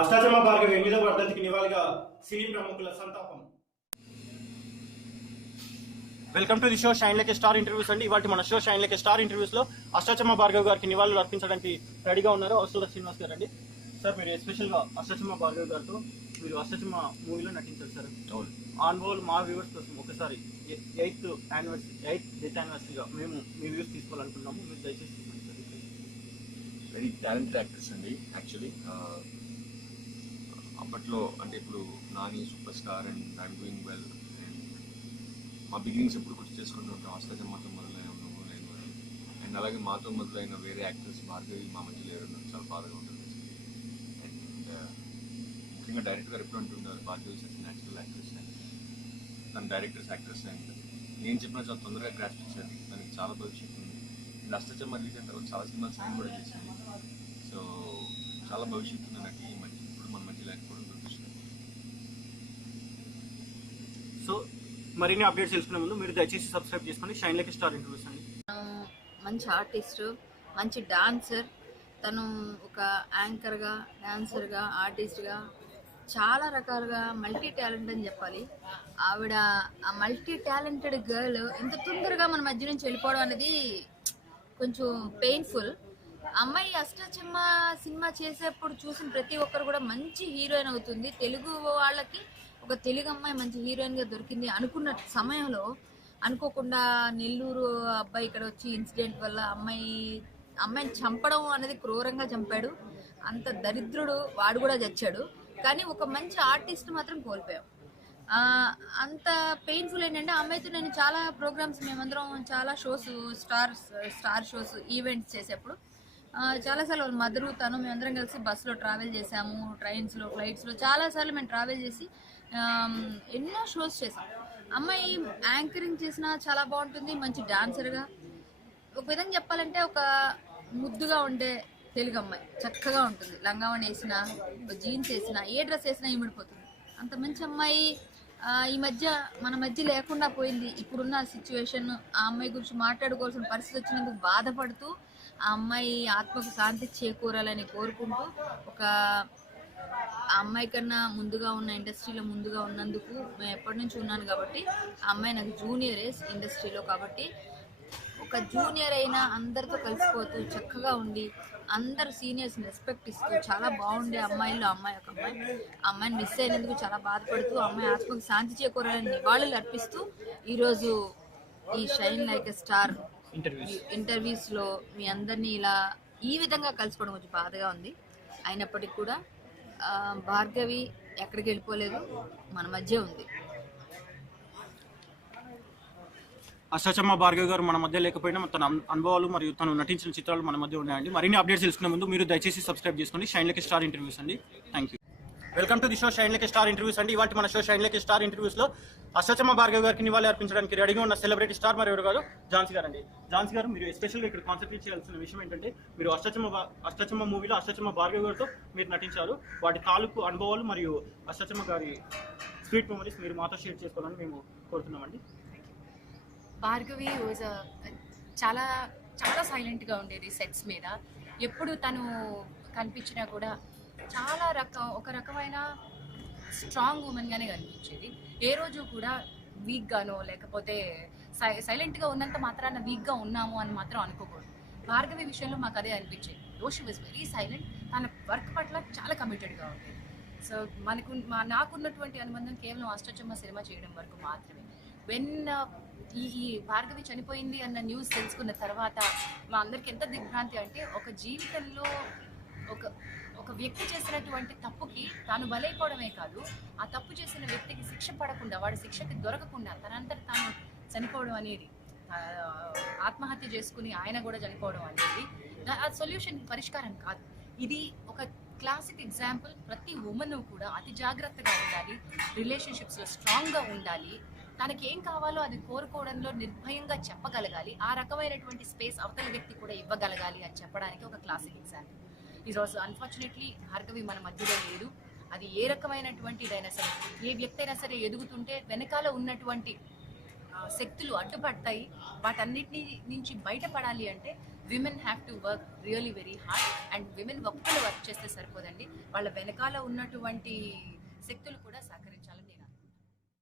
అష్టాచమ్మ భార్గవి 8వ వర్ధంతికి నివాళిగా సినీ ప్రముఖుల సంతాపం. Welcome to the show shine like a star interviews అండి. ఇవాళ మన show shine like a star interviews లో అష్టాచమ్మ భార్గవి గారికి నివాళులు అర్పించడానికి రెడీగా ఉన్నారు అవసరం శ్రీనివాస్ గారు అండి. సార్, మీరు ఎస్పెషల్ గా అష్టాచమ్మ భార్గవి గారితో మీరు అష్టాచమ్మ మూవీలో నటించారు సార్. ఆన్ బోల్ మా వ్యూవర్స్ కోసం ఒకసారి 8th డెత్ యానివర్సరీగా మేము మీ వ్యూస్ తీసుకోవాలనుకున్నాము. మీరు దయచేసి వెరీ టాలెంటెడ్ యాక్ట్రెస్ అండి. యాక్చువల్లీ అప్పట్లో అంటే ఇప్పుడు Nani super star and I'm doing well and మా బిగినింగ్స్ ఎప్పుడు గుర్తు చేసుకుంటూ ఉంటాం. అష్టాచమ్మతో మొదలైన అండ్ అలాగే మాతో మొదలైన వేరే యాక్టర్స్ భార్గవి మా మధ్య లేరు. చాలా బాధగా ఉంటుంది. అండ్ ముఖ్యంగా డైరెక్టర్ గారు ఎప్పుడు అంటుంటారు Bhargavi such natural actress and తన డైరెక్టర్స్ యాక్టర్స్ అండ్ నేను చెప్పిన చాలా తొందరగా గ్రాస్ప్ చేశారు. దానికి చాలా భవిష్యత్తు ఉంది. అండ్ అష్టాచమ్మ రిలీజ్ అయిన తర్వాత చాలా సినిమాలు సైన్ కూడా చేసింది. సో చాలా భవిష్యత్తు ఉంది నటి. ఇప్పుడు మన మధ్య లేకపోవడం దురదృష్టం. సో మరిన్ని అప్డేట్స్ తెలుసుకునే ముందు మీరు దయచేసి సబ్స్క్రైబ్ చేసుకోండి shine like a star interviews అండి. మంచి ఆర్టిస్ట్, మంచి డాన్సర్. తను ఒక యాంకర్గా, డాన్సర్గా, ఆర్టిస్ట్గా చాలా రకాలుగా మల్టీ టాలెంట్ అని చెప్పాలి. ఆవిడ ఆ మల్టీ టాలెంటెడ్ గర్ల్ ఇంత తొందరగా మన మధ్య నుంచి వెళ్ళిపోవడం అనేది కొంచెం పెయిన్ఫుల్. అమ్మాయి అష్టాచమ్మ సినిమా చేసేప్పుడు చూసిన ప్రతి ఒక్కరు కూడా మంచి హీరోయిన్ అవుతుంది. తెలుగు వాళ్ళకి ఒక తెలుగు అమ్మాయి మంచి హీరోయిన్గా దొరికింది అనుకున్న సమయంలో అనుకోకుండా నెల్లూరు అబ్బాయి ఇక్కడ వచ్చి ఇన్సిడెంట్ వల్ల అమ్మాయిని చంపడం అనేది క్రూరంగా చంపాడు. అంత దరిద్రుడు వాడు కూడా చచ్చాడు. కానీ ఒక మంచి ఆర్టిస్ట్ మాత్రం కోల్పోయాం. అంత పెయిన్ఫుల్ ఏంటంటే అమ్మాయితో నేను చాలా ప్రోగ్రామ్స్, మేమందరం చాలా షోస్, స్టార్ షోస్, ఈవెంట్స్ చేసేప్పుడు చాలాసార్లు వాళ్ళ మదరు తను మేమందరం కలిసి బస్సులో ట్రావెల్ చేసాము, ట్రైన్స్లో, ఫ్లైట్స్లో చాలాసార్లు మేము ట్రావెల్ చేసి ఎన్నో షోస్ చేసాం. అమ్మాయి యాంకరింగ్ చేసినా చాలా బాగుంటుంది. మంచి డాన్సర్గా, ఒక విధంగా చెప్పాలంటే ఒక ముద్దుగా ఉండే తెలుగు అమ్మాయి, చక్కగా ఉంటుంది. లంగావణి వేసినా, జీన్స్ వేసినా, ఏ డ్రెస్ వేసినా ఇమిడిపోతుంది. అంత మంచి అమ్మాయి ఈ మధ్య మన మధ్య లేకుండా పోయింది. ఇప్పుడున్న సిచ్యువేషన్, ఆ అమ్మాయి గురించి మాట్లాడుకోవాల్సిన పరిస్థితి వచ్చినందుకు బాధపడుతూ ఆ అమ్మాయి ఆత్మకు శాంతి చేకూరాలని కోరుకుంటూ ఆ అమ్మాయి కన్నా ముందుగా ఉన్న ఇండస్ట్రీలో ముందుగా ఉన్నందుకు మేము ఎప్పటి నుంచి ఉన్నాను కాబట్టి ఆ అమ్మాయి నాకు జూనియరే ఇండస్ట్రీలో. కాబట్టి ఒక జూనియర్ అయినా అందరితో కలిసిపోతూ చక్కగా ఉండి అందరు సీనియర్స్ని రెస్పెక్ట్ ఇస్తూ చాలా బాగుండే అమ్మాయిల్లో అమ్మాయి ఒక అమ్మాయి. ఆ అమ్మాయిని మిస్ అయినందుకు చాలా బాధపడుతూ అమ్మాయి ఆత్మకు శాంతి చేకూరాలని నివాళులు అర్పిస్తూ ఈరోజు ఈ షైన్ లైక్ ఎ స్టార్ ఇంటర్వ్యూస్లో మీ అందరినీ ఇలా ఈ విధంగా కలిసిపోవడం కొంచెం బాధగా ఉంది. అయినప్పటికీ కూడా భార్గవి ఎక్కడికి వెళ్ళిపోలేదు, మన మధ్య ఉంది. అష్టాచమ్మ భార్గవి గారు మన మధ్య లేకపోయినా తన అనుభవాలు మరియు తను నటించిన చిత్రాలు మన మధ్య ఉన్నాయండి. మరిన్ని అప్డేట్స్ తెలుసుకునే ముందు మీరు దయచేసి సబ్స్క్రైబ్ చేసుకోండి shine like a star interviews అండి. Thank you. Welcome to the show shine like a star interviews అండి. ఇవాళ మన show shine like a star interviews లో అష్టాచమ్మ భార్గవి గారికి నివాళి అర్పించడానికి రెడీగా ఉన్న సెలబ్రిటీ స్టార్ మరి ఎవరు కాదు, ఝాన్సీ గారు అండి. ఝాన్సీ గారు, మీరు ఎస్పెషల్గా ఇక్కడ కాన్సన్ట్రేట్ చేయాల్సిన విషయం ఏంటంటే మీరు అష్టాచమ్మ మూవీలో అష్టాచమ్మ భార్గవి గారితో మీరు నటించారు. వాటి తాలూకు అనుభవాలు మరియు అష్టాచమ్మ గారి స్వీట్ మెమరీస్ మీరు మాతో షేర్ చేసుకోవాలని మేము కోరుతున్నామండి. భార్గవి వాజ్ చాలా చాలా సైలెంట్గా ఉండేది సెట్స్ మీద. ఎప్పుడు తను కనిపించినా కూడా చాలా ఒక రకమైన స్ట్రాంగ్ ఉమెన్గానే కనిపించేది. ఏ రోజు కూడా వీక్గానో లేకపోతే సైలెంట్గా ఉన్నంత మాత్రాన వీక్గా ఉన్నాము అని మాత్రం అనుకోకూడదు. భార్గవి విషయంలో మాకు అదే అనిపించేది. Though she was very silent. తన వర్క్ పట్ల చాలా కమిటెడ్గా ఉండేది. సో నాకున్నటువంటి అనుబంధం కేవలం అష్టాచమ్మ సినిమా చేయడం వరకు మాత్రమే. వెన్ ఈ భార్గవి చనిపోయింది అన్న న్యూస్ తెలుసుకున్న తర్వాత మా అందరికి ఎంత దిగ్భ్రాంతి అంటే, ఒక జీవితంలో ఒక వ్యక్తి చేసినటువంటి తప్పుకి తాను బలైపోవడమే కాదు, ఆ తప్పు చేసిన వ్యక్తికి శిక్ష పడకుండా, వాడి శిక్షకి దొరకకుండా తనంతట తాను చనిపోవడం అనేది, ఆత్మహత్య చేసుకుని ఆయన కూడా చనిపోవడం అనేది ఆ సొల్యూషన్, పరిష్కారం కాదు. ఇది ఒక క్లాసిక్ ఎగ్జాంపుల్. ప్రతి ఉమెన్ కూడా అతి జాగ్రత్తగా ఉండాలి, రిలేషన్షిప్స్లో స్ట్రాంగ్గా ఉండాలి, తనకి ఏం కావాలో అది కోరుకోవడంలో నిర్భయంగా చెప్పగలగాలి, ఆ రకమైనటువంటి స్పేస్ అవతల వ్యక్తి కూడా ఇవ్వగలగాలి అని చెప్పడానికి ఒక క్లాసిక్ ఎగ్జాంపుల్. ఈరోజు అన్ఫార్చునేట్లీ భార్గవి మన మధ్యలో లేదు. అది ఏ రకమైనటువంటిదైనా సరే, ఏ వ్యక్తి అయినా సరే ఎదుగుతుంటే వెనకాల ఉన్నటువంటి శక్తులు అడ్డుపడతాయి. వాటన్నిటిని నుంచి బయటపడాలి అంటే women have to work really very hard. And women ఒక్కరు వర్క్ చేస్తే సరిపోదండి, వాళ్ళ వెనకాల ఉన్నటువంటి శక్తులు కూడా సహకరించాలి.